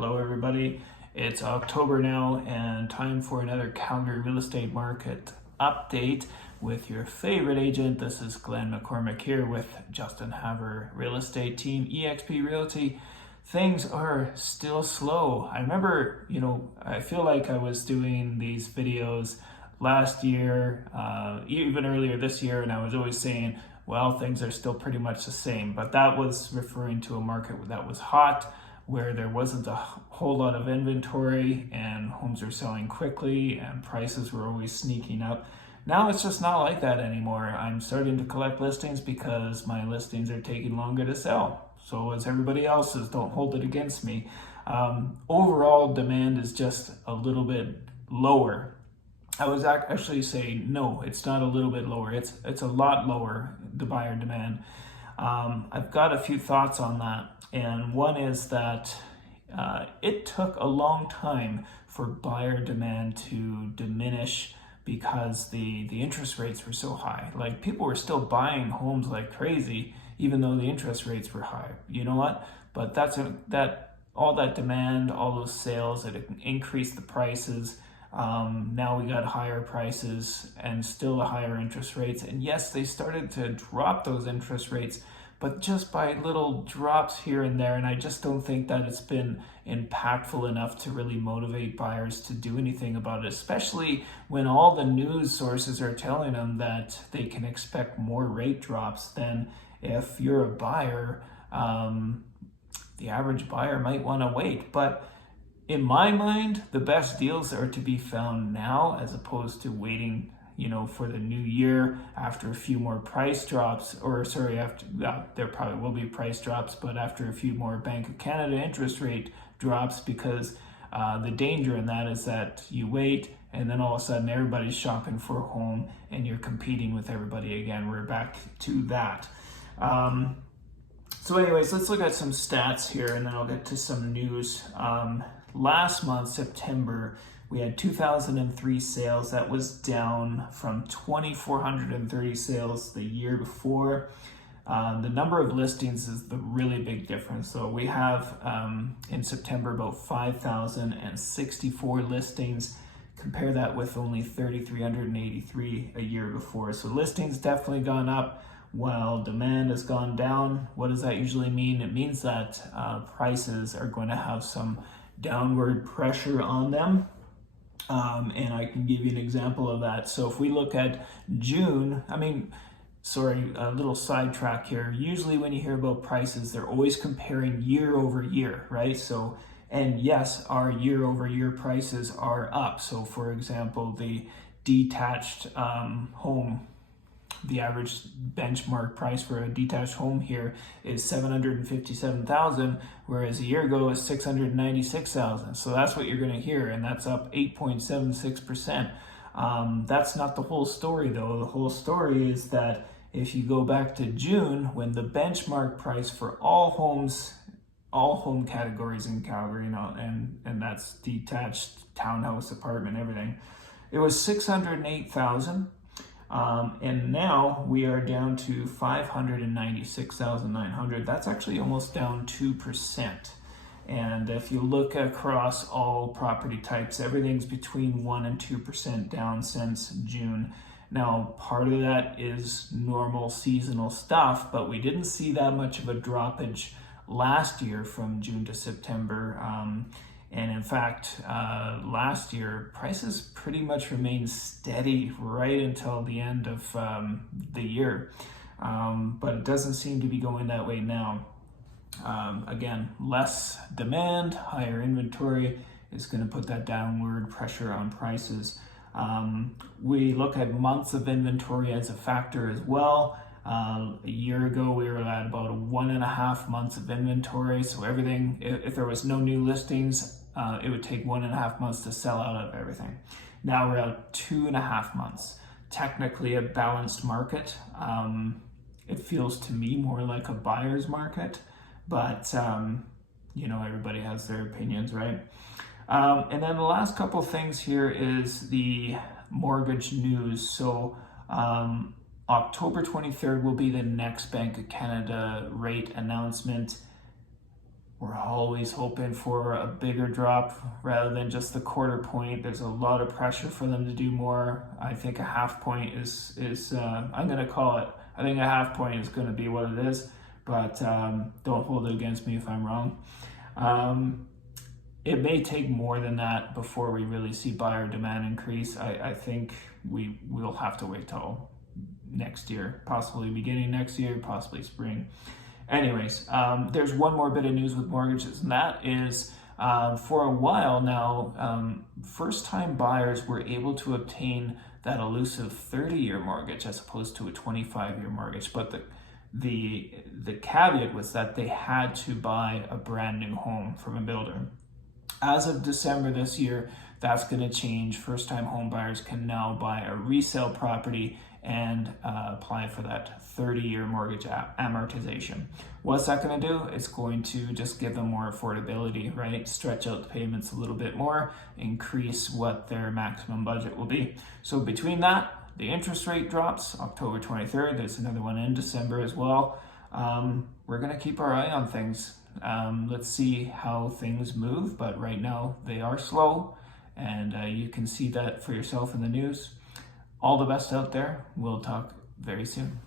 Hello everybody. It's October now and time for another Calgary real estate market update with your favorite agent. This is Glenn McCormick here with Justin Haver Real Estate Team, eXp Realty. Things are still slow. I remember, I feel like I was doing these videos last year, even earlier this year, and I was always saying, well, things are still pretty much the same. But that was referring to a market that was hot, where there wasn't a whole lot of inventory and homes are selling quickly and prices were always sneaking up. Now it's just not like that anymore. I'm starting to collect listings because my listings are taking longer to sell. So as everybody else's, don't hold it against me. Overall demand is just a little bit lower. I was actually saying, no, it's not a little bit lower. It's a lot lower, the buyer demand. I've got a few thoughts on that. And one is that it took a long time for buyer demand to diminish because the interest rates were so high. Like, people were still buying homes like crazy, even though the interest rates were high. You know what? But all that demand, all those sales, it increased the prices. Now we got higher prices and still higher interest rates. And yes, they started to drop those interest rates, but just by little drops here and there. And I just don't think that it's been impactful enough to really motivate buyers to do anything about it, especially when all the news sources are telling them that they can expect more rate drops. Then if you're a buyer, the average buyer might want to wait. But in my mind, the best deals are to be found now as opposed to waiting for the new year after a few more price drops, there probably will be price drops, but after a few more Bank of Canada interest rate drops, because the danger in that is that you wait and then all of a sudden everybody's shopping for a home and you're competing with everybody again. We're back to that. So anyways, let's look at some stats here and then I'll get to some news. Last month, September, we had 2,003 sales. That was down from 2,430 sales the year before. The number of listings is the really big difference. So we have in September about 5,064 listings. Compare that with only 3,383 a year before. So listings definitely gone up while demand has gone down. What does that usually mean? It means that prices are going to have some downward pressure on them. And I can give you an example of that. So if we look at June, a little sidetrack here. Usually when you hear about prices, they're always comparing year over year, right? So, and yes, our year over year prices are up. So for example, the detached home, the average benchmark price for a detached home here is $757,000, whereas a year ago was $696,000. So that's what you're going to hear, and that's up 8.76%. That's not the whole story, though. The whole story is that if you go back to June, when the benchmark price for all homes, all home categories in Calgary, and that's detached, townhouse, apartment, everything, it was $608,000. And now we are down to 596,900. That's actually almost down 2%. And if you look across all property types, everything's between 1 and 2% down since June. Now, part of that is normal seasonal stuff, but we didn't see that much of a droppage last year from June to September. And in fact, last year, prices pretty much remained steady right until the end of the year. But it doesn't seem to be going that way now. Again, less demand, higher inventory is going to put that downward pressure on prices. We look at months of inventory as a factor as well. A year ago, we were at about 1.5 months of inventory. So everything, if there was no new listings, it would take 1.5 months to sell out of everything. Now we're at 2.5 months. Technically a balanced market. It feels to me more like a buyer's market, but everybody has their opinions, right? And then the last couple things here is the mortgage news. So October 23rd will be the next Bank of Canada rate announcement. We're always hoping for a bigger drop rather than just the quarter point. There's a lot of pressure for them to do more. I think a half point is I'm going to call it. I think a half point is going to be what it is, but don't hold it against me if I'm wrong. It may take more than that before we really see buyer demand increase. I think we'll have to wait till next year, possibly beginning next year, possibly spring. Anyways, there's one more bit of news with mortgages, and that is for a while now, first-time buyers were able to obtain that elusive 30-year mortgage as opposed to a 25-year mortgage. But the caveat was that they had to buy a brand new home from a builder. As of December this year, that's going to change. First-time home buyers can now buy a resale property and apply for that 30-year mortgage amortization. What's that going to do? It's going to just give them more affordability, right? Stretch out the payments a little bit more, increase what their maximum budget will be. So between that, the interest rate drops October 23rd. There's another one in December as well. We're going to keep our eye on things. Let's see how things move, but right now they are slow, and you can see that for yourself in the news. All the best out there. We'll talk very soon.